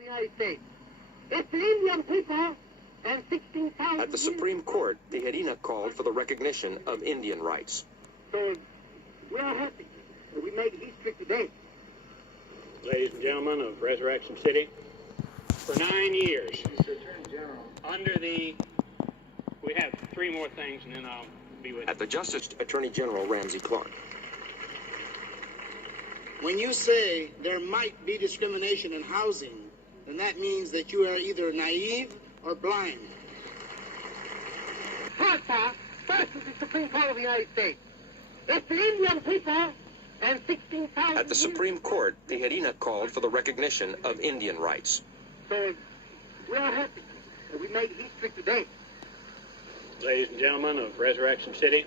The United States. It's the Indian people and 16,000. At the Supreme Court, Tijerina called for the recognition of Indian rights. So we are happy that we made history today. Ladies and gentlemen of Resurrection City, for 9 years, Mr. Attorney General, under the, we have three more things and then I'll be with you. At the Justice Attorney General Ramsey Clark. When you say there might be discrimination in housing, then that means that you are either naive or blind. first is the Supreme Court of the United States. It's the Indian people and 16,000. At the Supreme Court, Tijerina called for the recognition of Indian rights. So we are happy that we made history today. Ladies and gentlemen of Resurrection City,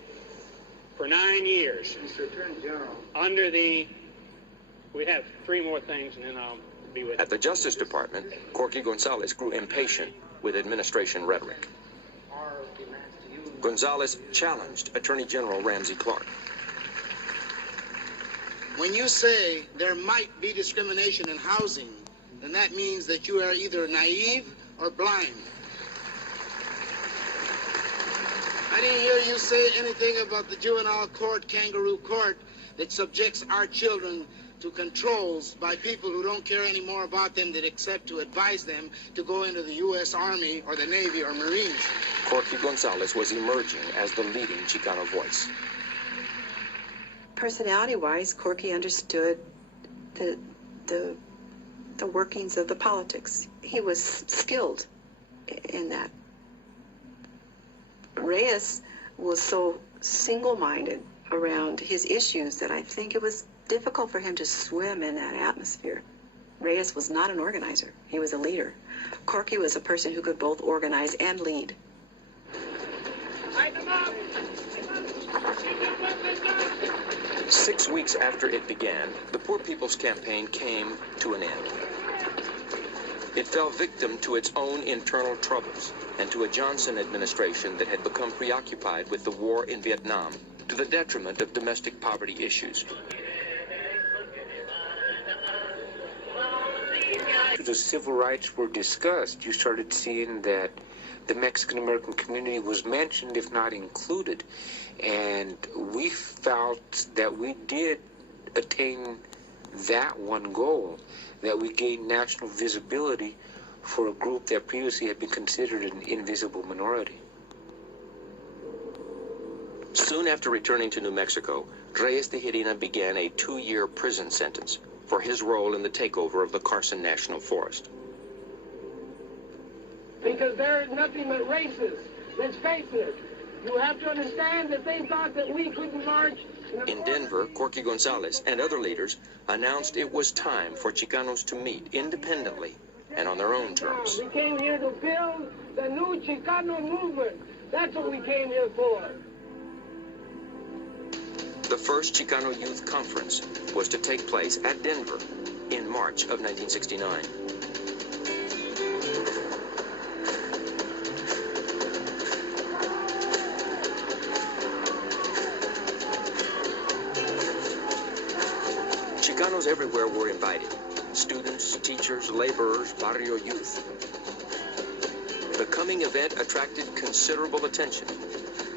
for 9 years, Mr. Attorney General, under the, we have three more things and then I'll be with you. At the Justice Department, Corky Gonzales grew impatient with administration rhetoric. our demands to you. Gonzales challenged Attorney General Ramsey Clark. When you say there might be discrimination in housing, then that means that you are either naive or blind. I didn't hear you say anything about the juvenile court, kangaroo court, that subjects our children to controls by people who don't care any more about them than except to advise them to go into the U.S. Army or the Navy or Marines. Corky Gonzales was emerging as the leading Chicano voice. Personality-wise, Corky understood the workings of the politics. He was skilled in that. Reyes was so single-minded around his issues that I think it was difficult for him to swim in that atmosphere. Reyes was not an organizer. He was a leader. Corky was a person who could both organize and lead. 6 weeks after it began, the Poor People's Campaign came to an end. It fell victim to its own internal troubles and to a Johnson administration that had become preoccupied with the war in Vietnam to the detriment of domestic poverty issues. The civil rights were discussed, you started seeing that the Mexican-American community was mentioned, if not included. And we felt that we did attain that one goal, that we gained national visibility for a group that previously had been considered an invisible minority. Soon after returning to New Mexico, Reyes Tijerina began a 2-year prison sentence for his role in the takeover of the Carson National Forest. Because there is nothing but racist. Let's face it. You have to understand that they thought that we couldn't march. In Denver, Corky Gonzales and other leaders announced it was time for Chicanos to meet independently and on their own terms. We came here to build the new Chicano movement. That's what we came here for. The first Chicano Youth Conference was to take place at Denver in March of 1969. Chicanos everywhere were invited. Students, teachers, laborers, barrio youth. The coming event attracted considerable attention.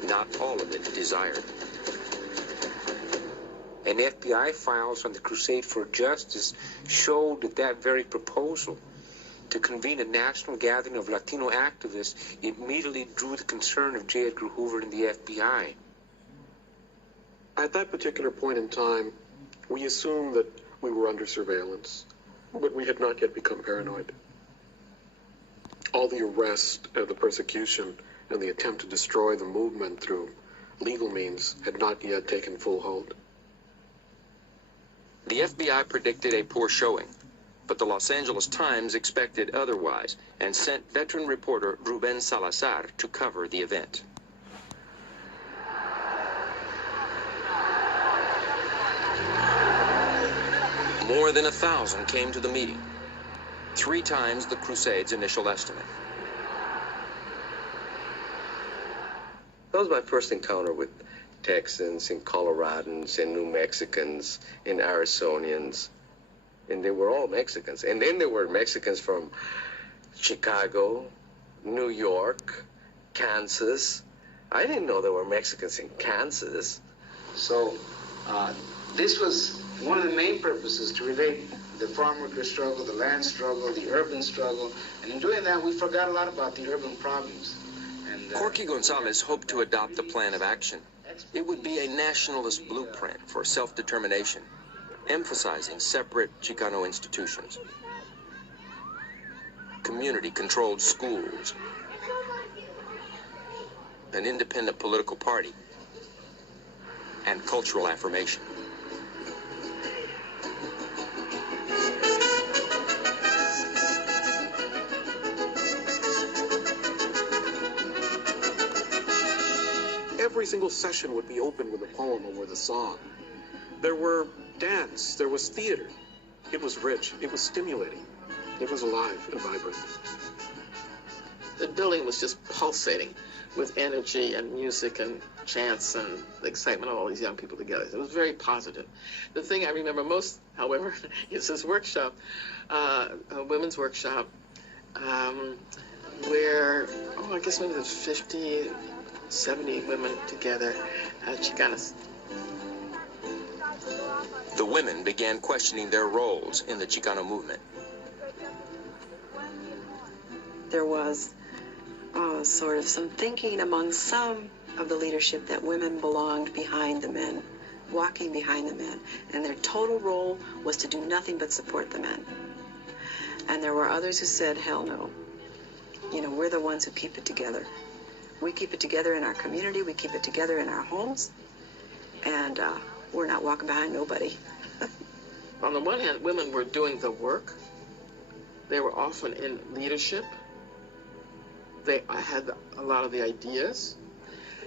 Not all of it desired. And FBI files on the Crusade for Justice showed that that very proposal to convene a national gathering of Latino activists immediately drew the concern of J. Edgar Hoover and the FBI. At that particular point in time, we assumed that we were under surveillance, but we had not yet become paranoid. All the arrest, the persecution, and the attempt to destroy the movement through legal means had not yet taken full hold. The FBI predicted a poor showing, but the Los Angeles Times expected otherwise and sent veteran reporter Ruben Salazar to cover the event. More than 1,000 came to the meeting, 3 times the Crusade's initial estimate. That was my first encounter with Texans and Coloradans and New Mexicans and Arizonians. and they were all Mexicans. And then there were Mexicans from Chicago, New York, Kansas. I didn't know there were Mexicans in Kansas. So this was one of the main purposes, to relate the farm worker struggle, the land struggle, the urban struggle. And in doing that, we forgot a lot about the urban problems. And, Corky Gonzales hoped to adopt a plan of action. It would be a nationalist blueprint for self-determination, emphasizing separate Chicano institutions, community-controlled schools, an independent political party, and cultural affirmation. Every single session would be opened with a poem or with a song. There were dance, there was theater. It was rich, it was stimulating, it was alive and vibrant. The building was just pulsating with energy and music and chants and the excitement of all these young people together. It was very positive. The thing I remember most, however, is this workshop, a women's workshop, where, I guess maybe there's 50, 70 women together, Chicanas. The women began questioning their roles in the Chicano movement. There was sort of some thinking among some of the leadership that women belonged behind the men, walking behind the men, and their total role was to do nothing but support the men. And there were others who said, hell no. You know, we're the ones who keep it together. We keep it together in our community, we keep it together in our homes, and we're not walking behind nobody. On the one hand, women were doing the work. They were often in leadership. They had a lot of the ideas,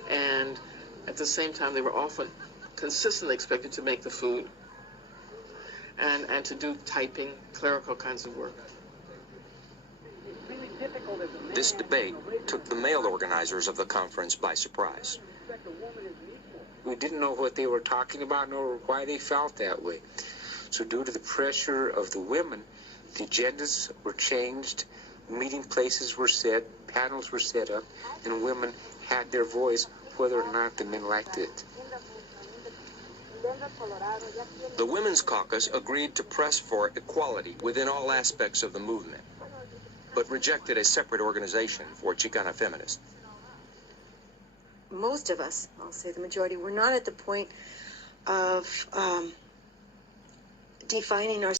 and at the same time, they were often consistently expected to make the food and to do typing, clerical kinds of work. This debate took the male organizers of the conference by surprise. We didn't know what they were talking about nor why they felt that way. So due to the pressure of the women, the agendas were changed, meeting places were set, panels were set up, and women had their voice whether or not the men liked it. The Women's Caucus agreed to press for equality within all aspects of the movement, but rejected a separate organization for Chicana feminists. Most of us, I'll say the majority, were not at the point of defining our